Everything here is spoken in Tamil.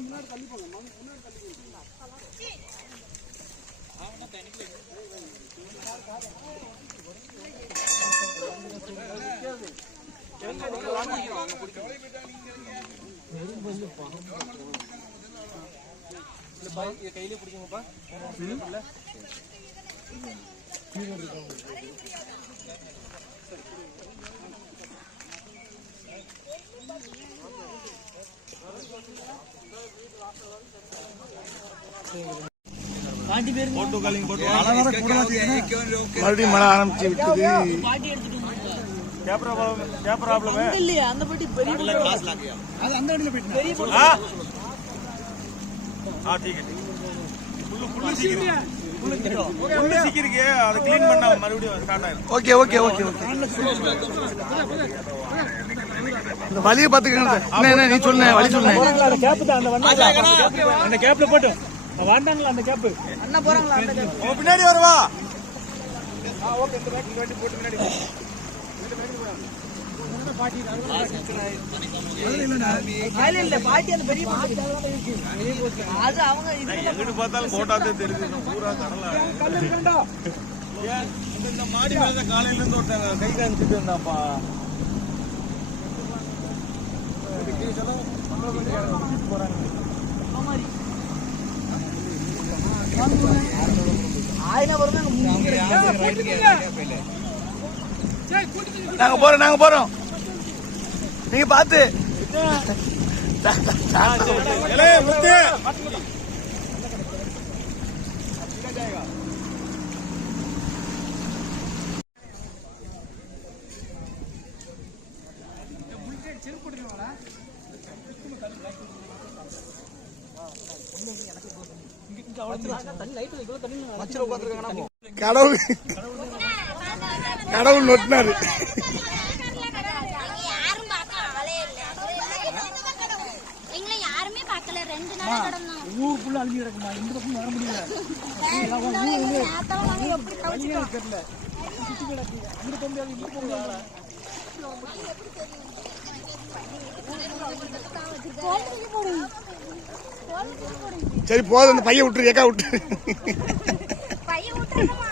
முன்னாடி தள்ளி போங்க முன்னாடி தள்ளி கையிலே பிடிக்குங்கப்பா மறுபடியும் மழை ஆரம்பிச்சு விட்டது. ஆ டீக் டீக் புல்லு புல்லு சீக்கிரம். புல்லு சீக்கிரம். அதை க்ளீன் பண்ணா மறுபடியும் ஸ்டார்ட் ஆயிடும் ஓகே ஓகே ஓகே ஓகே இந்த வலிய பாத்துக்கங்க என்ன நீ சொன்ன வலி சொன்ன. அந்த கேப் தான் அந்த வந்தாங்க அந்த கேப்ல போட்டு. வந்தாங்கல அந்த கேப் அண்ணா போறாங்களா அந்த கேப் பின்னாடி வரவா. ஆ ஓகே இந்த பேக் 20 போட்டு பின்னாடி பார்த்தாலும் போட்டாதே தெரியுது பூரா கடலா இந்த மாடி மேல காலையில இருந்து ஒருத்தங்க கை காமிச்சிட்டு இருந்தாப்பா ஆயிரம் வரும் நாங்க போறோம் நாங்க போறோம். நீங்க முத்து கடவுள். கடவுள் நொட்டினாரு. யாரும் பார்க்க ஆளே இல்ல எங்களை யாருமே பார்க்கல ரெண்டு நாள் கடந்தோம் ஊர் ஃபுல்லா அழிஞ்சு கிடக்குமா? இந்த பக்கம் வர முடியல? தெரியல சுத்தி கிடக்கு முடியாது இங்க போக முடியாது சரி போதும். அந்த பையன் விட்டுரு ஏக்கா விட்டுரு. பையன் விட்டுறமா